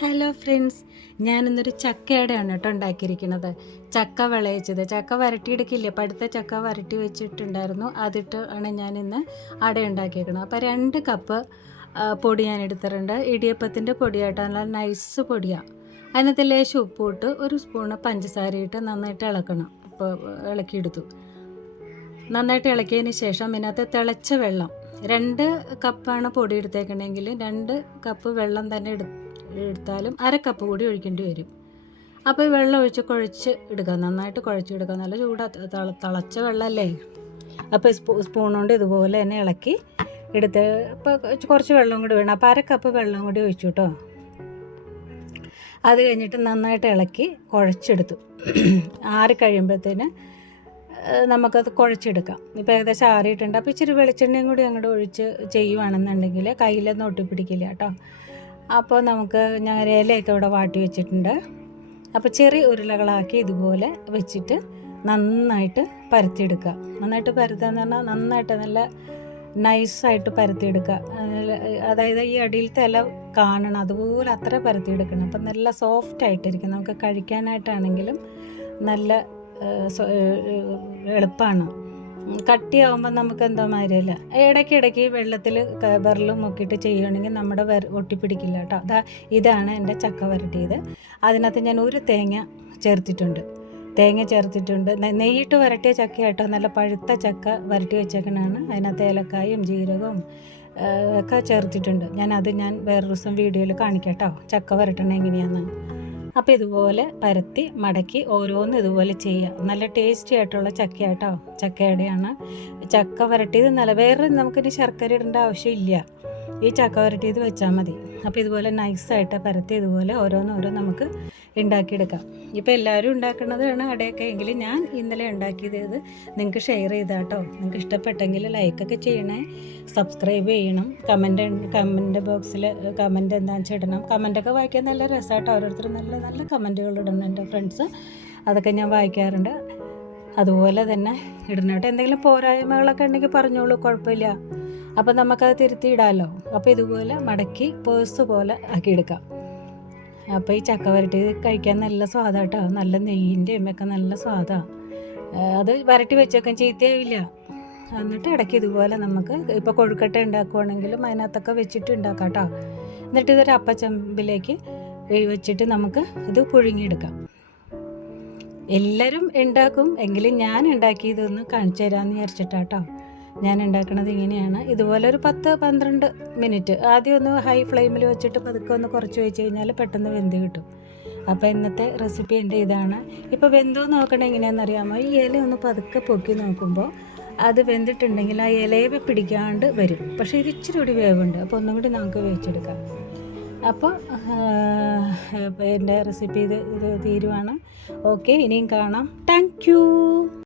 Hello friends ഞാനിന്നൊരു ചക്കയുടെയാണ് കേട്ടോ ഉണ്ടാക്കിയിരിക്കുന്നത്. ചക്ക വിളയിച്ചത്. ചക്ക വരട്ടിയെടുക്കില്ലേ? പഴുത്ത ചക്ക വരട്ടി വെച്ചിട്ടുണ്ടായിരുന്നു. അതിട്ട് ആണ് ഞാനിന്ന് അട ഉണ്ടാക്കിയേക്കുന്നത് അപ്പോൾ രണ്ട് കപ്പ് പൊടി ഞാൻ എടുത്തിട്ടുണ്ട്. ഇടിയപ്പത്തിന്റെ പൊടിയായിട്ട് നല്ല നൈസ് പൊടിയാണ് അതിനകത്ത് ലേശം ഉപ്പിട്ട് ഒരു സ്പൂണ് പഞ്ചസാര ഇട്ട് നന്നായിട്ട് ഇളക്കണം. ഇപ്പോൾ ഇളക്കിയെടുത്തു. നന്നായിട്ട് ഇളക്കിയതിന് ശേഷം ഇതിനകത്ത് തിളച്ച വെള്ളം. രണ്ട് കപ്പാണ് പൊടി എടുത്തേക്കണമെങ്കിൽ രണ്ട് കപ്പ് വെള്ളം തന്നെ എടു എടുത്താലും അര കപ്പ് കൂടി ഒഴിക്കേണ്ടി വരും. അപ്പോൾ ഈ വെള്ളം ഒഴിച്ച് കുഴച്ച് എടുക്കുക നന്നായിട്ട് കുഴച്ച് കുഴച്ചെടുക്കുക നല്ല ചൂടാ. തള തിളച്ച വെള്ളമല്ലേ അപ്പോൾ സ്പൂ സ്പൂൺ കൊണ്ട് ഇതുപോലെ തന്നെ ഇളക്കി എടുത്ത് അപ്പോൾ കുറച്ച് വെള്ളം കൂടി വേണം അപ്പോൾ അര കപ്പ് വെള്ളം കൂടി ഒഴിച്ചു കേട്ടോ അത് കഴിഞ്ഞിട്ട് നന്നായിട്ട് ഇളക്കി കുഴച്ചെടുത്തു. ആറി കഴിയുമ്പോഴത്തേന് നമുക്കത് കുഴച്ചെടുക്കാം. ഇപ്പോൾ ഏകദേശം ആറിയിട്ടുണ്ട്. അപ്പോൾ ഇച്ചിരി വെളിച്ചെണ്ണയും കൂടി അങ്ങോട്ട് ഒഴിച്ച് ചെയ്യുവാണെന്നുണ്ടെങ്കിൽ കയ്യിലൊന്നും ഒട്ടിപ്പിടിക്കില്ല കേട്ടോ അപ്പോൾ നമുക്ക് ഞാൻ ഇലയൊക്കെ ഇവിടെ വാട്ടി വെച്ചിട്ടുണ്ട്. അപ്പോൾ ചെറിയ ഉരുളകളാക്കി ഇതുപോലെ വെച്ചിട്ട് നന്നായിട്ട് പരത്തിയെടുക്കുക. നന്നായിട്ട് പരത്തുക എന്ന് പറഞ്ഞാൽ നന്നായിട്ട് നല്ല നൈസായിട്ട് പരത്തിയെടുക്കുക. അതായത് ഈ അടിയിലത്തെ ഇല കാണണം അതുപോലെ അത്ര പരത്തിയെടുക്കണം. അപ്പം നല്ല സോഫ്റ്റ് ആയിട്ടിരിക്കും നമുക്ക് കഴിക്കാനായിട്ടാണെങ്കിലും നല്ല എളുപ്പമാണ് കട്ടിയാവുമ്പോൾ നമുക്ക് എന്തോ മാതിരിയല്ല. ഇടയ്ക്കിടയ്ക്ക് വെള്ളത്തിൽ ബെറിലും മുക്കിയിട്ട് ചെയ്യുകയാണെങ്കിൽ നമ്മുടെ വെർ ഒട്ടിപ്പിടിക്കില്ല കേട്ടോ. അതാ ഇതാണ് എന്റെ ചക്ക വരട്ടിയത്. അതിനകത്ത് ഞാൻ ഒരു തേങ്ങ ചേർത്തിട്ടുണ്ട്. തേങ്ങ ചേർത്തിട്ടുണ്ട്. നെയ്യിട്ട് വരട്ടിയ ചക്ക കേട്ടോ. നല്ല പഴുത്ത ചക്ക വരട്ടി വെച്ചേക്കണാണ് അതിനകത്ത് ഏലക്കായും ജീരകവും ഒക്കെ ചേർത്തിട്ടുണ്ട്. ഞാൻ അത് ഞാൻ വേറൊരു ദിവസം വീഡിയോയിൽ കാണിക്കാം കേട്ടോ. ചക്ക വരട്ടണ എങ്ങനെയാണെന്ന്. അപ്പോൾ ഇതുപോലെ പരത്തി മടക്കി ഓരോന്ന് ഇതുപോലെ ചെയ്യുക നല്ല ടേസ്റ്റി ആയിട്ടുള്ള ചക്കയാട്ടോ ചക്കയുടെയാണ്. ചക്ക വരട്ടിയത് നല്ല വേറെ നമുക്കിനി ശർക്കര ഇടേണ്ട ആവശ്യമില്ല. ഈ ചക്ക വരട്ടിയത് വെച്ചാൽ മതി. അപ്പോൾ ഇതുപോലെ നൈസായിട്ട് പരത്തി ഇതുപോലെ ഓരോന്നോരോ നമുക്ക് ഉണ്ടാക്കിയെടുക്കാം ഇപ്പോൾ എല്ലാവരും ഉണ്ടാക്കുന്നതാണ് അടയൊക്കെ. എങ്കിലും ഞാൻ ഇന്നലെ ഉണ്ടാക്കിയത് ഇത് നിങ്ങൾക്ക് ഷെയർ ചെയ്താട്ടോ. നിങ്ങൾക്ക് ഇഷ്ടപ്പെട്ടെങ്കിൽ ലൈക്കൊക്കെ ചെയ്യണേ. സബ്സ്ക്രൈബ് ചെയ്യണം. കമന്റ് കമന്റ് ബോക്സിൽ കമന്റ് എന്താണെന്ന് വെച്ചാൽ ഇടണം. കമന്റൊക്കെ വായിക്കാൻ നല്ല രസമായിട്ടോ ഓരോരുത്തർ നല്ല നല്ല കമന്റുകൾ ഇടണം എന്റെ ഫ്രണ്ട്സ് അതൊക്കെ ഞാൻ വായിക്കാറുണ്ട്. അതുപോലെ തന്നെ ഇടുന്നോട്ടെ എന്തെങ്കിലും പോരായ്മകളൊക്കെ ഉണ്ടെങ്കിൽ പറഞ്ഞോളൂ. കുഴപ്പമില്ല. അപ്പോൾ നമുക്കത് തിരുത്തിയിടാമല്ലോ അപ്പോൾ ഇതുപോലെ മടക്കി പേഴ്സ് പോലെ ആക്കി എടുക്കാം അപ്പോൾ ഈ ചക്ക വരട്ടി കഴിക്കാൻ നല്ല സ്വാദാട്ടോ നല്ല നെയ്യിന്റെയും ഒക്കെ നല്ല സ്വാദാണ് അത് വരട്ടി വെച്ചേക്കാൻ ചീത്തയാവില്ല എന്നിട്ട് ഇടയ്ക്ക് ഇതുപോലെ നമുക്ക് ഇപ്പോൾ കൊഴുക്കട്ട ഉണ്ടാക്കുവാണെങ്കിലും അതിനകത്തൊക്കെ വെച്ചിട്ട് ഉണ്ടാക്കാം കേട്ടോ എന്നിട്ട് ഇതൊരു അപ്പച്ചമ്പിലേക്ക് വെച്ചിട്ട് നമുക്ക് ഇത് പുഴുങ്ങിയെടുക്കാം. എല്ലാവരും ഉണ്ടാക്കും. എങ്കിലും ഞാൻ ഉണ്ടാക്കിയതൊന്ന് കാണിച്ചു തരാമെന്ന് വിചാരിച്ചിട്ടാട്ടോ ഞാൻ ഉണ്ടാക്കുന്നത് ഇങ്ങനെയാണ്. ഇതുപോലെ ഒരു പത്ത് പന്ത്രണ്ട് മിനിറ്റ്. ആദ്യം ഒന്ന് ഹൈ ഫ്ലെയിമിൽ വെച്ചിട്ട് പതുക്കെ ഒന്ന് കുറച്ച് വെച്ച് കഴിഞ്ഞാൽ പെട്ടെന്ന് വെന്ത് കിട്ടും. അപ്പോൾ ഇന്നത്തെ റെസിപ്പി എന്റെ ഇതാണ്. ഇപ്പോൾ വെന്തു നോക്കണേ എങ്ങനെയാണെന്ന് അറിയാമോ ഈ ഇല ഒന്ന് പതുക്കെ പൊക്കി നോക്കുമ്പോൾ അത് വെന്തിട്ടുണ്ടെങ്കിൽ ആ ഇലയെ പിടിക്കാണ്ട് വരും. പക്ഷേ ഇത് ഇച്ചിരി കൂടി വേവുണ്ട്. അപ്പോൾ ഒന്നും കൂടി നമുക്ക് വേവിച്ചെടുക്കാം. അപ്പോൾ എന്റെ റെസിപ്പി ഇത് ഇത് തീരുവാണ്. ഓക്കെ ഇനിയും കാണാം. താങ്ക്